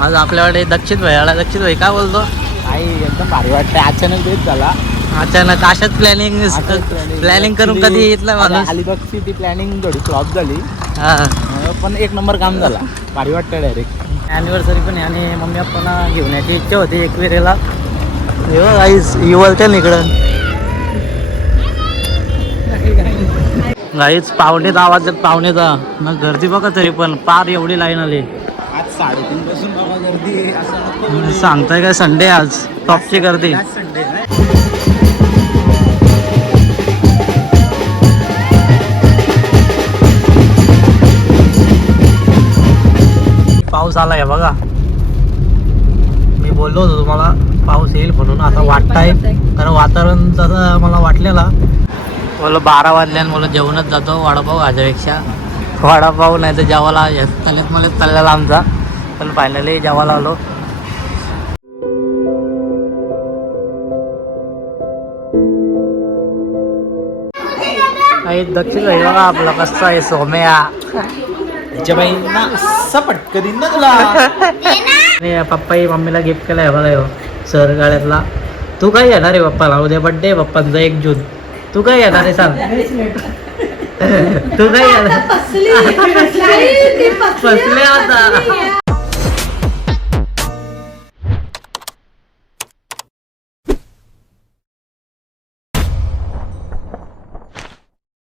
आज आपल्याकडे दक्षित भाई आला. दक्षित भाई काय बोलतो? आई एकदम भारी वाटतं. अचानक देत झाला. अचानक अशाच प्लॅनिंग करून कधी येतला माणूस. अलिबागची ती प्लॅनिंग थोडी फ्लॉप झाली. हा पण एक नंबर काम झाला. भारी वाटतं डायरेक्ट. ॲनिव्हर्सरी पण आहे आणि मम्मी पप्पांना घेऊन यायची इच्छा होती एकविरेला. गाईज इवलते ना इकडं. गाईज पावणेचा आवाज पावणेचा मग गर्दी बघा तरी पण पार एवढी लाईन आली. आज 3:30 पासून बाबा गर्दी असं सांगताय काय संडे आज टॉपची गर्दी. संडे पाऊस आला आहे बघा. मी बोललो होतो तुम्हाला पाऊस येईल म्हणून. आता वाटतंय कारण वातावरण तसं मला वाटलेला. बोल 12 वाजल्यान मला जेवणच जातो वडापाव खाण्यापेक्षा. वडापाव नाही तर जेवायला चालत मला चाललेला आमचा. पण फायनली जेवायला आलो. दक्षिण भाई बघा आपला कसा आहे सोम्या. तिच्या बाईंना सपट कधी ना तुला. पप्पाही मम्मीला गिफ्ट केलाय बघा सर गाड्यातला. तू काय येणार आहे पप्पाला? उद्या बड्डे पप्पांचा 1 जून. तू काय येणार आहे सांग? तू काय येणार? फसले आता.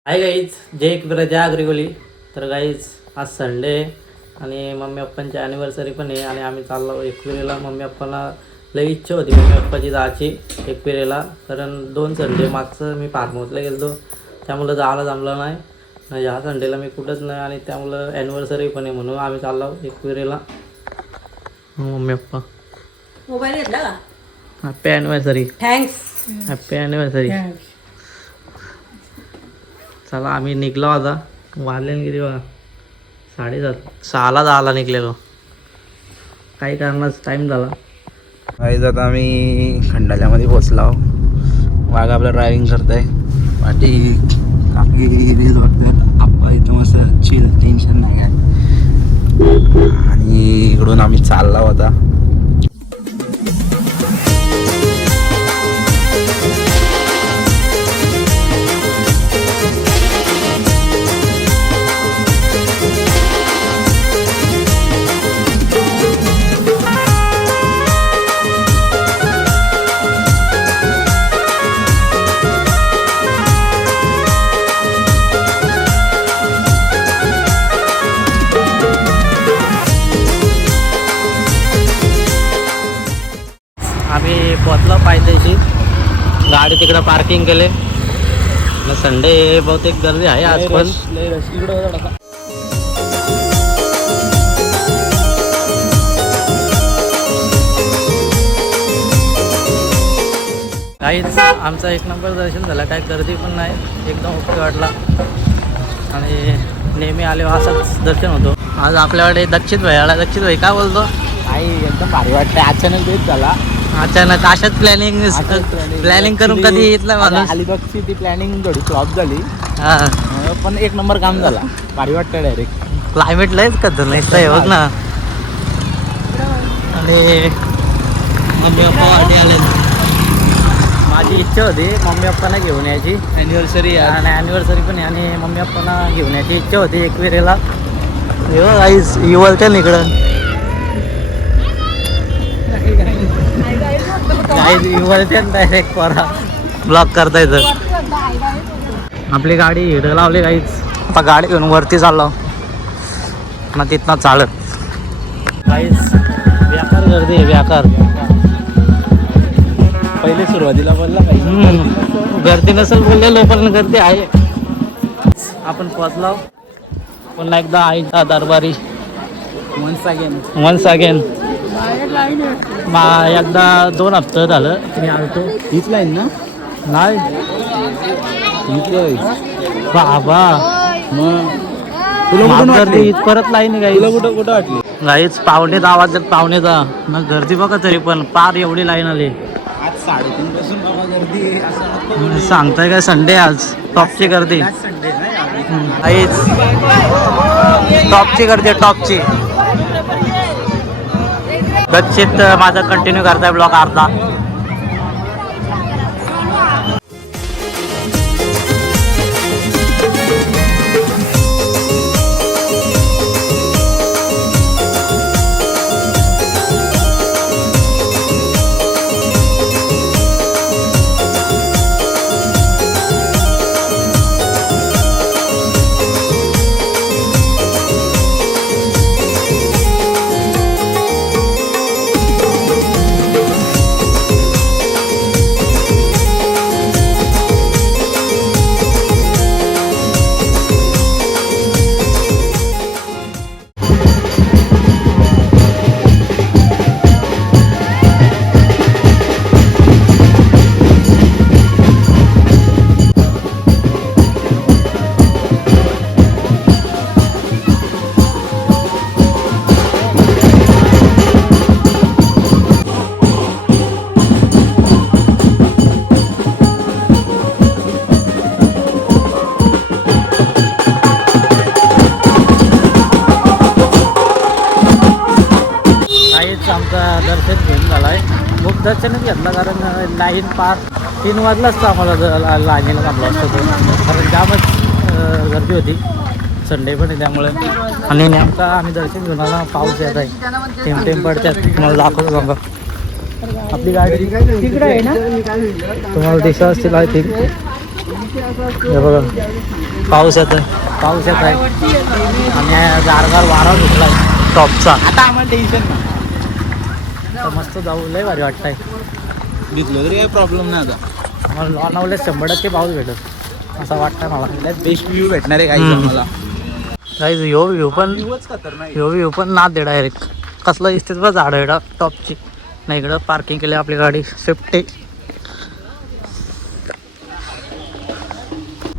हाय गाईज, जय एकविरा जय अग्रिकोली. तर गाईज आज संडे आणि मम्मी पप्पांची ॲनिव्हर्सरी पण आहे आणि आम्ही चाललो एकविरेला. मम्मी पप्पांना लई इच्छा होती मम्मी पप्पाची जायची एकविरेला. कारण 2 संडे मागचं मी फार्महाऊसला गेलो त्यामुळं जायला जमलं नाही. ह्या संडेला मी कुठंच नाही आणि त्यामुळं ॲनिव्हर्सरी पण आहे म्हणून आम्ही चाललो एकविरेला. मम्मी पप्पा मोबाईल घेतला का? Happy anniversary. Thanks. Happy anniversary. चला आम्ही निघलो आता. वाजले किती बघा 7:30. जायला निघलेलो. काही कारणाच टाईम झाला. आज आता आम्ही खंडाल्यामध्ये पोचलो. वाघ आपलं ड्रायव्हिंग करतोय. पाठी काकी बघतात. आप्पा इथं मस्त चिल, टेन्शन नाही काय. आणि इकडून आम्ही चालला होता. आम्ही पोचलो पायथ्याशी. गाडी तिकडं पार्किंग केले. संडे बहुतेक गर्दी आहे आज पण. काहीच आमचा 1 नंबर दर्शन झाला. काय गर्दी पण नाही. एकदम ओके वाटला आणि नेहमी आले असंच दर्शन होतो. आज आपल्याकडे दक्षित भाई आला. दक्षित भाई काय बोलतो? आई एकदम भारी वाटतं. अचानक देत झाला. अचानक अशाच प्लॅनिंग करून कधी येतला माणूस. अलिबागची ती प्लॅनिंग थोडी फ्लॉप झाली. हा पण एक नंबर काम झाला. भारी वाटतं डायरेक्ट. क्लायमेट लयच कधीच आहे बघ ना. आणि मम्मी पप्पा आले. माझी इच्छा होती मम्मी पप्पांना घेऊन यायची. ॲनिव्हर्सरी आणि ॲनिव्हर्सरी पण आहे आणि मम्मी पप्पांना घेऊन यायची इच्छा होती एकविरेला. आईस इवलते ना इकडं. डायरेक्ट परा ब्लॉक करता येतं. आपली गाडी हिडं लावली काहीच. आता गाडी घेऊन वरती चाललो मग तिथनं चालत. काहीच व्याकार गर्दी आहे. व्याकार पहिले सुरुवातीला बोलला पाहिजे. गर्दी नसेल बोललेलो पण गर्दी आहे. आपण पोचलो पुन्हा एकदा आईचा दरबारी. वन्स अगेन एकदा 2 हप्ते झालं मी आलतो. हीच लाईन ना? नाही बाबा गर्दी परत लाईन कुठं वाटली? गाईच पावणेचा आवाज पावणेचा मग गर्दी बघा तरी पण पार एवढी लाईन आली. आज 3:30 पासून बाबा गर्दी असं सांगताय काय संडे आज टॉपची गर्दी. टॉपची गर्दी टॉपची. दक्षित माझा कंटिन्यू करताय ब्लॉग अर्धा. दर्शन घेऊन झाला आहे. खूप दर्शनच घेतलं कारण लाईन पार 3 वाजलं असतं आम्हाला लाईनीला थांबलो असतो तो, कारण जामच गर्दी होती. संडे पण आहे त्यामुळे. आणि नेमका आम्ही दर्शन घेऊन आला, पाऊस येत आहे, थेंब पडतात. तुम्हाला दाखवतो बघा आपली गाडी तिकडे आहे ना, तुम्हाला दिसत असतील आय थिंक. हे बघा पाऊस येत आहे आणि गारगार वारा सुटला आहे टॉपचा. आता आम्हाला टेन्शन तर मस्त जाऊ, लय भारी वाटतंय. भिजलो तरी काही प्रॉब्लेम नाही. आता मला लोणावल्यात 100% पाऊस भेटत असं वाटतं मला. बेस्ट व्ह्यू भेटणार आहे काही आम्हाला. काहीच ह्यो व्ह्यू पण ना दे डायरेक्ट कसला दिसते बघ. झाडं आहे टॉपची. नाही इकडं पार्किंग केली आपली गाडी सेफ्टी.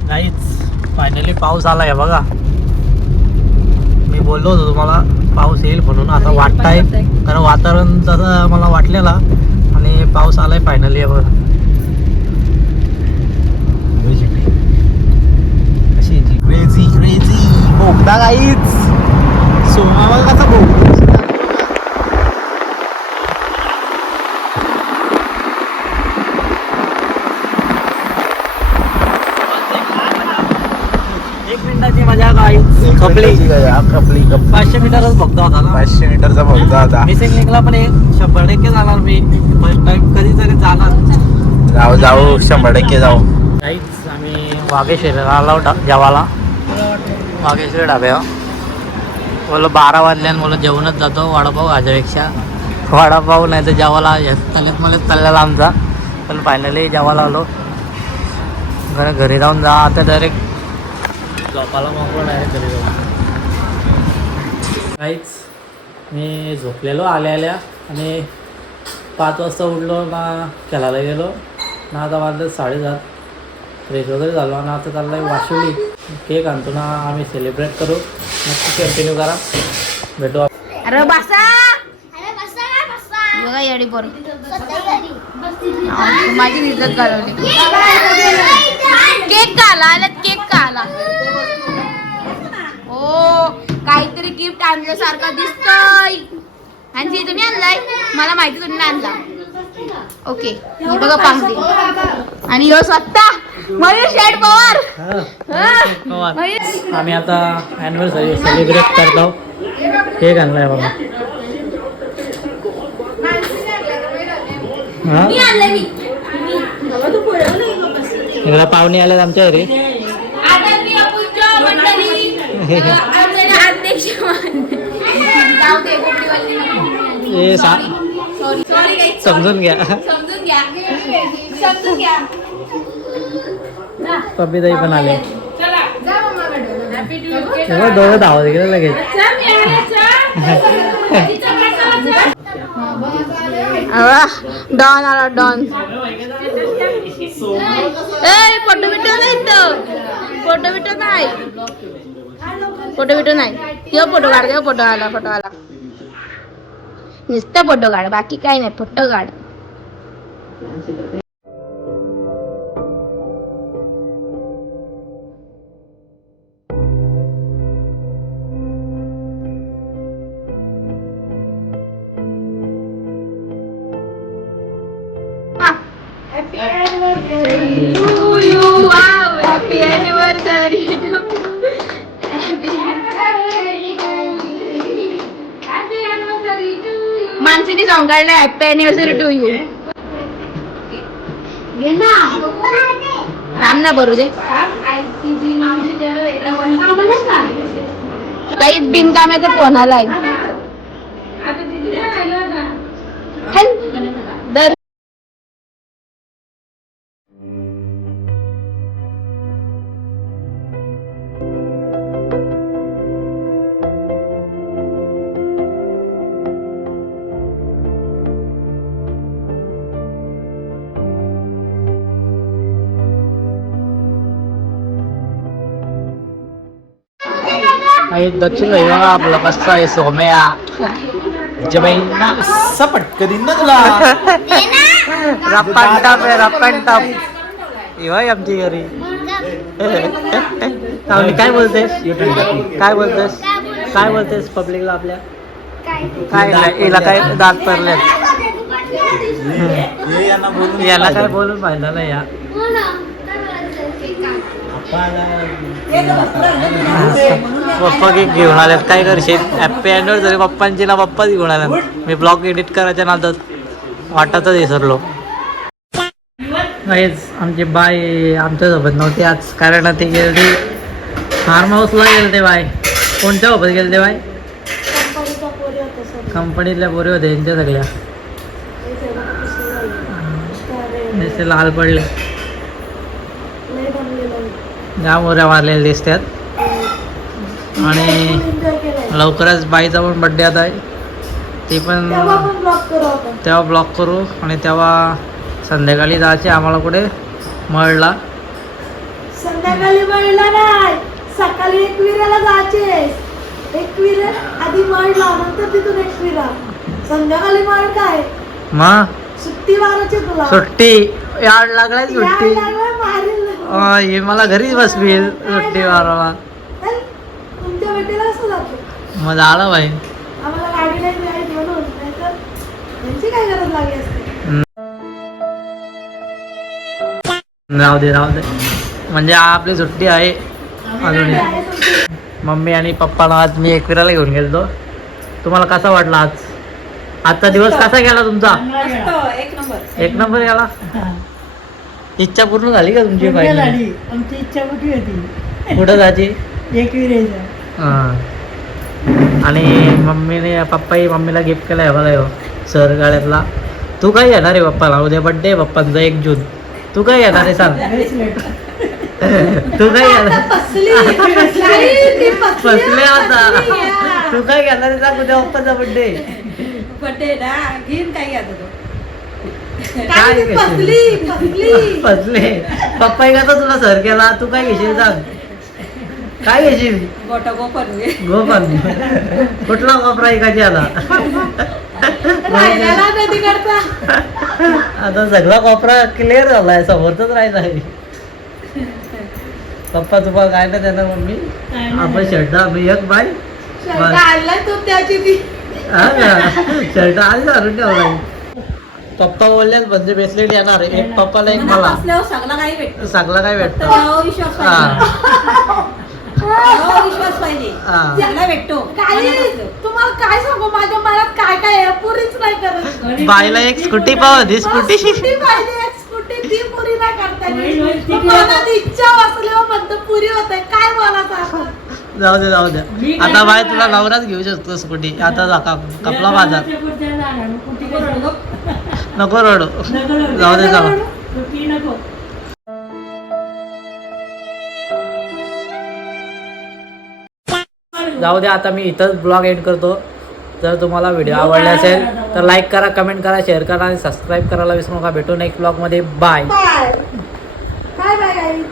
काहीच फायनली पाऊस आला आहे बघा. मी बोललो होतो तुम्हाला पाऊस येईल म्हणून, आता वाटतंय कारण वातावरण तसं मला वाटलेला आणि पाऊस आलाय फायनली. बघा क्रेझी भोगता काहीच सोमावर कसा भोगतो. मिनिटाची मजा काहीच खपली. 500 मीटरच बघता होता ना. 500 मीटरचा बघता होता. मिसिंग लिंकला पण 100% जाणार मी. फर्स्ट टाइम कधीतरी जाणार. जाऊ 100% जाऊ. काहीच आम्ही वाघेश्वरीला आलो जेवायला. वाघेश्वरी ढाब्यावर बोलो 12 वाजल्यान बोलो जेवणच जातो वडापाव खाण्यापेक्षा. वडापाव नाही तर जेवायला तल्यात मला चाललेला आमचा. पण फायनली जेवायला आलो. घरी जाऊन जा आता डायरेक्ट झोपायला मोकळं डायरेक्ट घरी जाऊन. काहीच मी झोपलेलो आल्या आणि 5 वाजता उठलो ना, खेळायला गेलो ना. आता वाजलं 7:30. फ्रेश वगैरे झालो आणि आता चाललं आहे वाशिवली. केक आणतो ना, आम्ही सेलिब्रेट करू. नक्की कंटिन्यू करा. भेटू. अरे बसा बघा येडी पोर माझी इज्जत घालवली. केक का आला केक का आला. हो काहीतरी गिफ्ट आणल्यासारखं दिसतंय. आणि ते तुम्ही आणलाय मला माहिती तुम्ही आणला. ओके ही बघा पांगली आणि ह्यो स्वतः मयूर शेठ पवार. आम्ही आता ॲनिव्हर्सरी सेलिब्रेट करतो. केक आणलाय बघा. हा इकडे पाहुणे आलेत आमच्या घरी. समजून घ्या. कपिताई पण आले. दोघं धावत गेलं लगेच. डॉन आला डॉन. फोटो बिटो नाही फोटो बिटो नाही. त्यो फोटो काढ. फोटो आला नुसतं फोटो काढ बाकी काही नाही. फोटो काढ. to you. Wow, happy anniversary. मानसीने सॉन्ग काढलं happy anniversary to you. Ram ना भरू दे. काहीच बिनकामाचा फोन आलाय. दर आई दक्षिण भाई बघा आपला कसा आहे सोम्या. जमीन असं पटकन देईन ना तुला. रप्पन टप आहे रप्पन टप. येवाय आमची घरी. सावनी काय बोलतेस काय बोलतेस काय बोलतेस पब्लिकला आपल्या. काय नाही याला काय दात पडले. याला काय बोलून पाहिलं नाही या. पप्पा केक घेऊन आल्यात काय करशील. हॅपी अॅनिव्हर्सरी पप्पांची ना पप्पाच घेऊन आल्यात. मी ब्लॉग एडिट करायच्या नादात वाटतच विसरलो. काहीच आमची बाय आमच्यासोबत नव्हती आज कारण ती गेली फार्म हाऊसला गेले ते बाय. कोणत्या सोबत गेले ते बाय. कंपनीतल्या पोरी होते यांच्या सगळ्या. नुसते लाल पडले जाम उऱ्या मारलेल्या दिसतात. आणि लवकरच बाईचा पण बड्डे आता आहे. ती पण तेव्हा ब्लॉक करू. आणि तेव्हा संध्याकाळी जायचे आम्हाला कुठे मळला. संध्याकाळी मळला नाही सकाळी एकविराला जायचे. एकविरा आधी मळला नंतर तिथून एकविरा. संध्याकाळी मळ काय मग सुट्टी मारायची तुला. सुट्टी याड लागलाय सुट्टी. मारील हे मला घरीच बसवील सुट्टी मारावा. तुमच्या भेटीला असं जातो. मग झालं बाई. आम्हाला गाडी नाही मिळाली म्हणून नाहीतर त्यांची काय गरज लागली असते. राहू दे राहू दे. म्हणजे आपली सुट्टी आहे अजून. मम्मी आणि पप्पाला आज मी एकविराला घेऊन गेलो. तुम्हाला कसा वाटला आज. आजचा दिवस कसा गेला तुमचा. एक नंबर गेला. इच्छा पूर्ण झाली का तुमची. आमची इच्छा कुठे होती. कुठं जायची. एकविरेचा. आणि मम्मीने पप्पाही मम्मीला गिफ्ट केला आहे बघा सर गाड्यातला. तू काय घेणार आहे पप्पाला. उद्या बड्डे आहे पप्पांचा 1 जून. तू काय घेणार आहे सांग. तू काय घेणार. फसले आता. तू काय घेणार आहे सांग. उद्या पप्पाचा बड्डे. काय फसले. पप्पा का तुला सर केला. तू काय घेशील सांग. काय घेशील. गोपन कुठला वापरा एकाची आला. आता सगळा वापरा क्लिअर झालाय. समोरच राहायचा आहे. पप्पा तुम्हाला काय ना देणार मम्मी. आपण शर्ट आम्ही एक बाय हा का शर्ट आधी आणून ठेवलाय. पप्पा बोलल्यात म्हणजे ब्रेसलेट येणार. एक पप्पाला एक मला. सगळं काय भेटतं. तुम्हाला काय सांगू माझ्या मनात काय काय आहे पुरीच नाही करत. बाईला एक स्कूटी पाहिजे. स्कूटी पाहिजे स्कूटी ती पुरी नाही करता. मनात इच्छा असल्यावर म्हणतो पुरी होते. काय बोलायचं. जाऊ दे जाऊ दे. आता बाय तुला नवराच घेऊ शकतो स्कूटी. आता जा कपला बाजार. नको रडू. जाऊ दे जाऊ. जाऊ दे. आता मी इथंच ब्लॉग एंड करतो. जर तुम्हाला व्हिडिओ आवडला असेल तर लाईक करा, कमेंट करा, शेअर करा आणि सबस्क्राईब करायला विसरू नका. भेटू नेक्स्ट ब्लॉगमध्ये. Bye bye bye guys.